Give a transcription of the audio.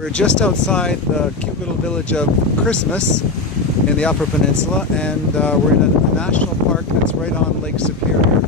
We're just outside the cute little village of Christmas in the Upper Peninsula, and we're in a national park that's right on Lake Superior.